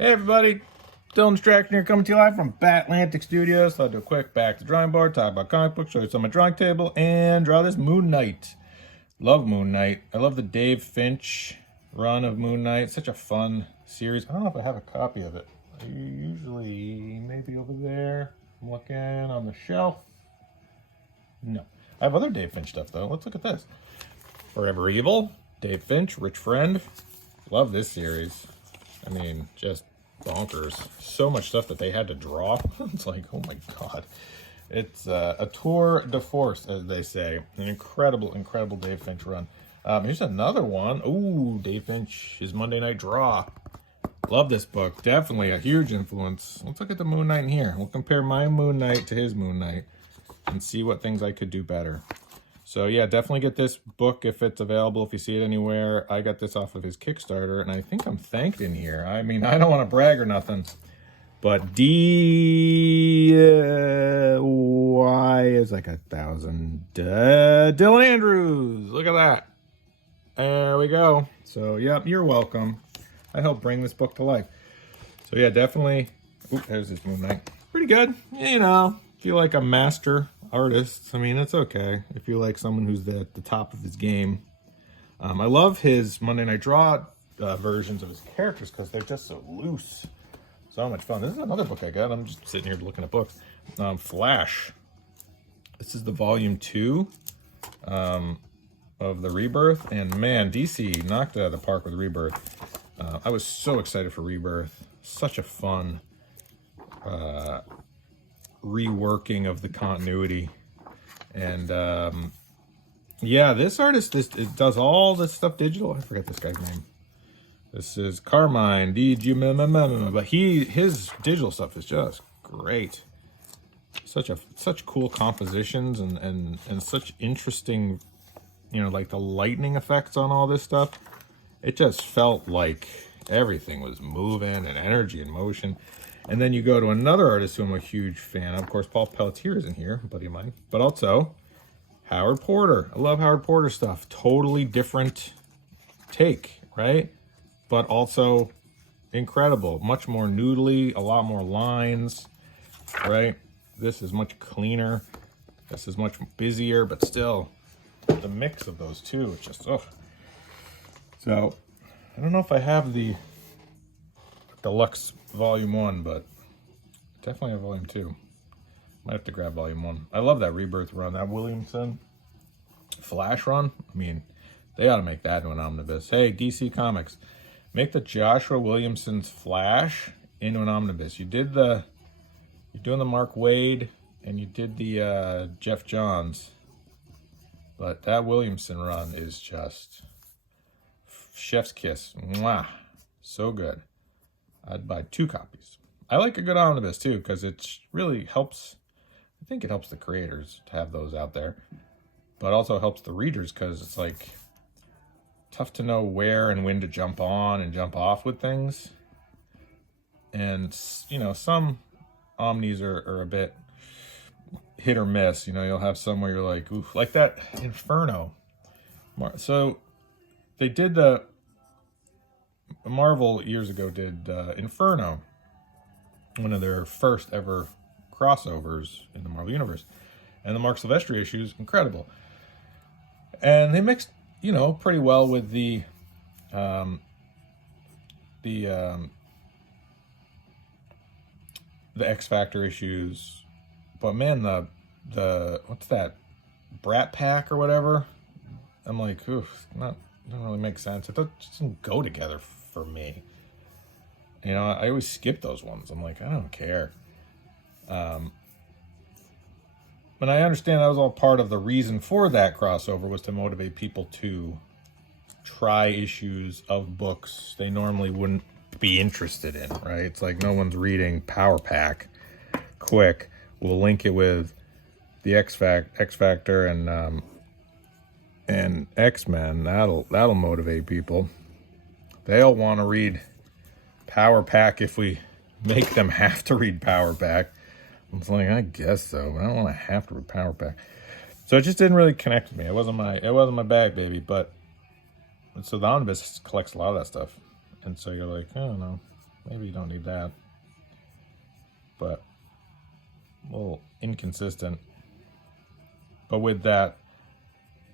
Hey everybody, Dylan Distraction here, coming to you live from Batlantic Studios. So I'll do a quick back to the drawing board, talk about comic books, show you some of my drawing table, and draw this Moon Knight. Love Moon Knight. I love the Dave Finch run of Moon Knight. Such a fun series. I don't know if I have a copy of it. Usually, maybe over there. I'm looking on the shelf. No. I have other Dave Finch stuff though. Let's look at this. Forever Evil, Dave Finch, Rich Friend. Love this series. I mean, just bonkers. So much stuff that they had to draw. It's like, oh my god. It's a tour de force, as they say. An incredible, incredible Dave Finch run. Here's another one. Ooh, Dave Finch, his Monday Night Draw. Love this book. Definitely a huge influence. Let's look at the Moon Knight in here. We'll compare my Moon Knight to his Moon Knight and see what things I could do better. So yeah, definitely get this book if it's available, if you see it anywhere. I got this off of his Kickstarter, and I think I'm thanked in here. I mean, I don't want to brag or nothing, but Y is like 1,000. Dylan Andrews, look at that. There we go. So, yep, you're welcome. I helped bring this book to life. So yeah, definitely. Ooh, there's this Moon Knight. Pretty good. You know, if you like a master artist, I mean, it's okay. If you like someone who's at the top of his game. I love his Monday Night Draw versions of his characters because they're just so loose. So much fun. This is another book I got. I'm just sitting here looking at books. Flash. This is the volume 2 of the Rebirth. And man, DC knocked it out of the park with Rebirth. I was so excited for Rebirth. Such a fun reworking of the continuity. And yeah, this artist it does all this stuff digital. I forgot this guy's name. This is Carmine but his digital stuff is just great. Such cool compositions and such interesting, you know, like the lightning effects on all this stuff. It just felt like everything was moving and energy and motion. And then you go to another artist who I'm a huge fan of. Of course, Paul Pelletier is in here, a buddy of mine. But also, Howard Porter. I love Howard Porter stuff. Totally different take, right? But also incredible. Much more noodly, a lot more lines, right? This is much cleaner. This is much busier, but still, the mix of those two, it's just, ugh. So, I don't know if I have the deluxe volume 1, but definitely have volume 2. Might have to grab volume 1. I love that Rebirth run, that Williamson Flash run. I mean, they ought to make that into an omnibus. Hey, DC Comics, make the Joshua Williamson's Flash into an omnibus. You're doing the Mark Waid, and you did the Jeff Johns, but that Williamson run is just chef's kiss. Mwah. So good. I'd buy 2 copies. I like a good omnibus too, because it really helps. I think it helps the creators to have those out there, but also helps the readers because it's like tough to know where and when to jump on and jump off with things. And you know, some omnis are a bit hit or miss. You know, you'll have some where you're like, oof, like that Inferno. So they did Marvel years ago did Inferno, one of their first ever crossovers in the Marvel Universe. And the Mark Silvestri issue is incredible. And they mixed, you know, pretty well with the X Factor issues. But man, the what's that? Brat Pack or whatever? I'm like, oof, doesn't really make sense. It doesn't go together for me. You know, I always skip those ones. I'm like, I don't care. But I understand that was all part of the reason for that crossover, was to motivate people to try issues of books they normally wouldn't be interested in, right? It's like no one's reading Power Pack. Quick, we'll link it with the X Factor and X-Men. That'll motivate people. They'll want to read Power Pack if we make them have to read Power Pack. It's like, I guess so, but I don't want to have to read Power Pack. So it just didn't really connect with me. It wasn't my bag, baby. But so the omnibus collects a lot of that stuff, and so you're like, I don't know. Maybe you don't need that. But a little inconsistent. But with that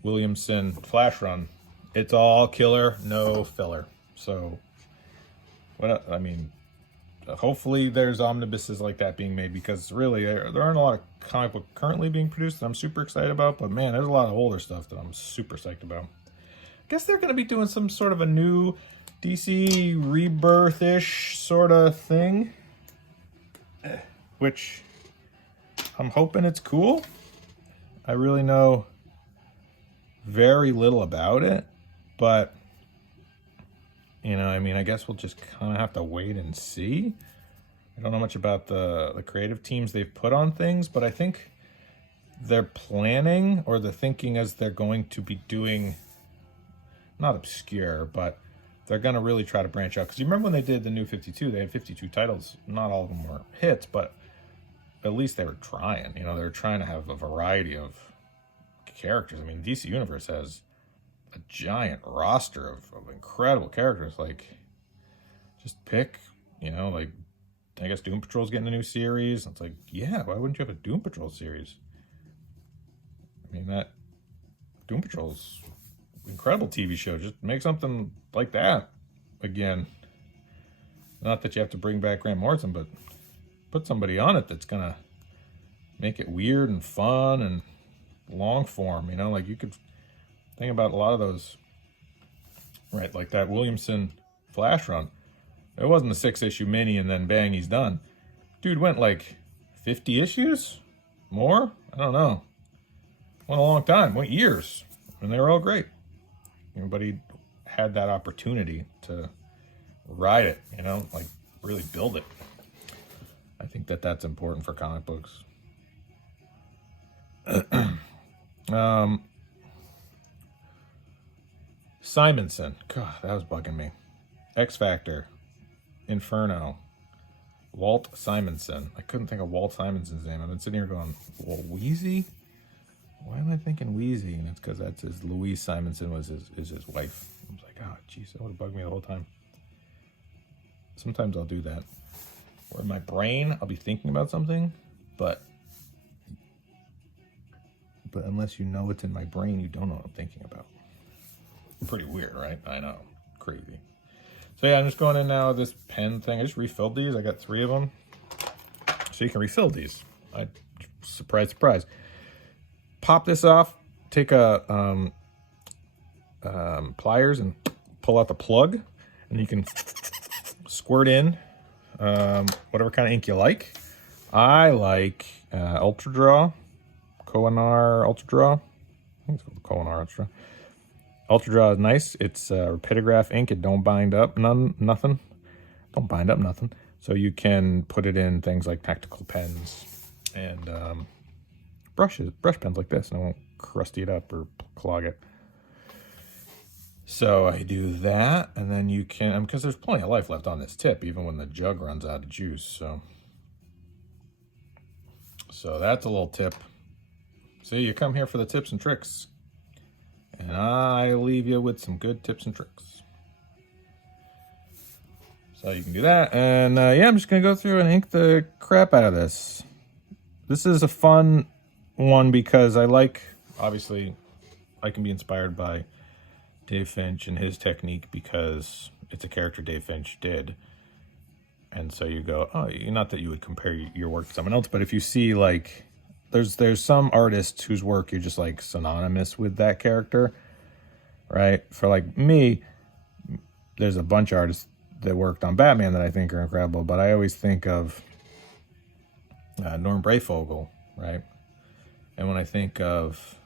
Williamson flash run, it's all killer, no filler. So, I mean, hopefully there's omnibuses like that being made, because really there aren't a lot of comic book currently being produced that I'm super excited about. But man, there's a lot of older stuff that I'm super psyched about. I guess they're going to be doing some sort of a new DC rebirth-ish sort of thing, which I'm hoping it's cool. I really know very little about it, but you know, I mean, I guess we'll just kind of have to wait and see. I don't know much about the creative teams they've put on things, but I think they're planning, or the thinking is they're going to be doing, not obscure, but they're going to really try to branch out. Because you remember when they did the New 52, they had 52 titles. Not all of them were hits, but at least they were trying. You know, they were trying to have a variety of characters. I mean, DC Universe has a giant roster of incredible characters. Like, just pick, you know, like, I guess Doom Patrol's getting a new series. It's like, yeah, why wouldn't you have a Doom Patrol series? I mean, that Doom Patrol's incredible TV show. Just make something like that again. Not that you have to bring back Grant Morrison, but put somebody on it that's gonna make it weird and fun and long form. You know, like, you could think about a lot of those, right? Like that Williamson flash run. It wasn't a 6-issue mini and then bang, he's done. Dude went like 50 issues? More? I don't know. Went a long time. Went years. And they were all great. Everybody had that opportunity to ride it, you know, like really build it. I think that that's important for comic books. Simonson. God, that was bugging me. X Factor. Inferno. Walt Simonson. I couldn't think of Walt Simonson's name. I've been sitting here going, well, Wheezy? Why am I thinking Wheezy? And it's because that's his, Louise Simonson is his wife. I was like, oh, jeez, that would have bugged me the whole time. Sometimes I'll do that. Or in my brain, I'll be thinking about something, but unless you know it's in my brain, you don't know what I'm thinking about. Pretty weird, right? I know. Crazy. So yeah, I'm just going in now with this pen thing. I just refilled these. I got 3 of them. So you can refill these. Surprise, surprise. Pop this off. Take a pliers and pull out the plug. And you can squirt in whatever kind of ink you like. I like Ultra Draw. Koh-i-Noor Ultra Draw. I think it's called Koh-i-Noor Ultra Draw. Ultra Draw is nice. It's Rapidograph ink. It don't bind up nothing. Don't bind up nothing. So you can put it in things like tactical pens and brush pens like this, and it won't crusty it up or clog it. So I do that, and then you can, because there's plenty of life left on this tip, even when the jug runs out of juice. So that's a little tip. See, you come here for the tips and tricks, and I leave you with some good tips and tricks. So you can do that, and yeah, I'm just gonna go through and ink the crap out of this. This is a fun one because obviously, I can be inspired by Dave Finch and his technique because it's a character Dave Finch did. And so you go, oh, not that you would compare your work to someone else, but if you see, like, there's some artists whose work you're just like synonymous with that character, right? For like me, there's a bunch of artists that worked on Batman that I think are incredible, but I always think of Norm Brayfogle, right? And when I think of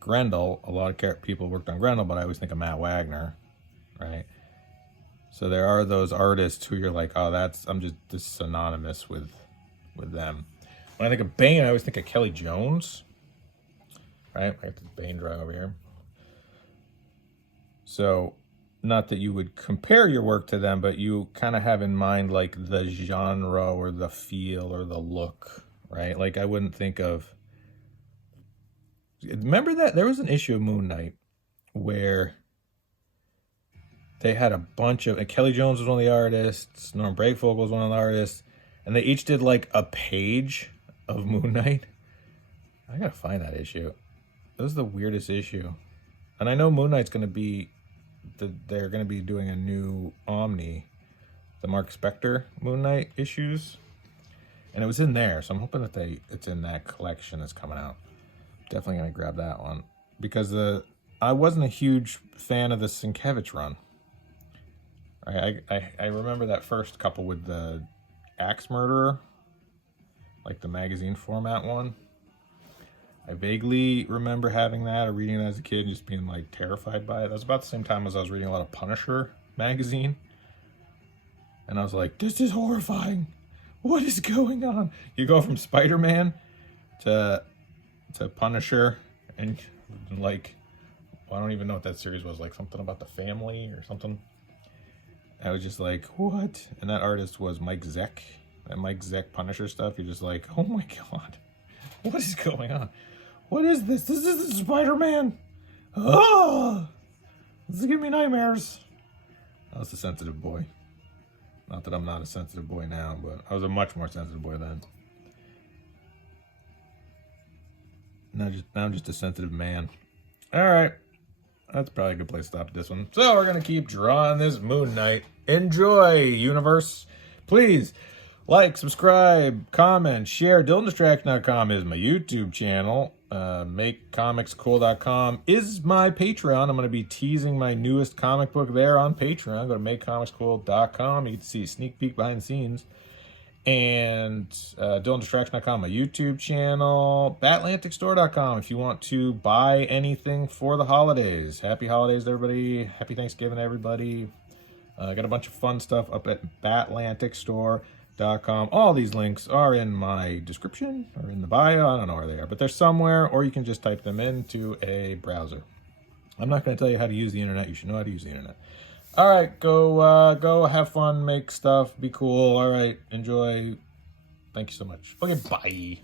Grendel, a lot of people worked on Grendel, but I always think of Matt Wagner, right? So there are those artists who you're like, oh, I'm just synonymous with them. When I think of Bane, I always think of Kelly Jones, right? I got the Bane drawing over here. So not that you would compare your work to them, but you kind of have in mind like the genre or the feel or the look, right? Like I wouldn't think of, remember that there was an issue of Moon Knight where they had a bunch of, and Kelly Jones was one of the artists, Norm Brayfogle was one of the artists, and they each did like a page of Moon Knight. I gotta find that issue. That was the weirdest issue. And I know Moon Knight's gonna be, they're gonna be doing a new Omni, the Mark Spector Moon Knight issues. And it was in there, so I'm hoping that it's in that collection that's coming out. Definitely gonna grab that one. Because I wasn't a huge fan of the Sienkiewicz run. I remember that first couple with the Axe Murderer, like the magazine format one. I vaguely remember having that or reading it as a kid and just being like terrified by it. That was about the same time as I was reading a lot of Punisher magazine. And I was like, this is horrifying. What is going on? You go from Spider-Man to Punisher, and like, well, I don't even know what that series was, like something about the family or something. I was just like, what? And that artist was Mike Zeck. That Mike Zeck Punisher stuff, you're just like, oh my god, what is going on? What is this? This is the Spider-Man. Oh, this is giving me nightmares. I was a sensitive boy. Not that I'm not a sensitive boy now, but I was a much more sensitive boy then. Now I'm just a sensitive man. All right. That's probably a good place to stop this one. So we're going to keep drawing this Moon Knight. Enjoy, universe. Please like, subscribe, comment, share. DylanDistraction.com is my YouTube channel. MakeComicsCool.com is my Patreon. I'm going to be teasing my newest comic book there on Patreon. Go to MakeComicsCool.com. You can see a sneak peek behind the scenes. And DylanDistraction.com, my YouTube channel. BatlanticStore.com if you want to buy anything for the holidays. Happy holidays to everybody. Happy Thanksgiving to everybody. I got a bunch of fun stuff up at BatlanticStore.com. All these links are in my description or in the bio. I don't know where they are, but they're somewhere, or you can just type them into a browser. I'm not going to tell you how to use the internet. You should know how to use the internet. All right, go have fun, make stuff, be cool. All right, enjoy. Thank you so much. Okay, bye.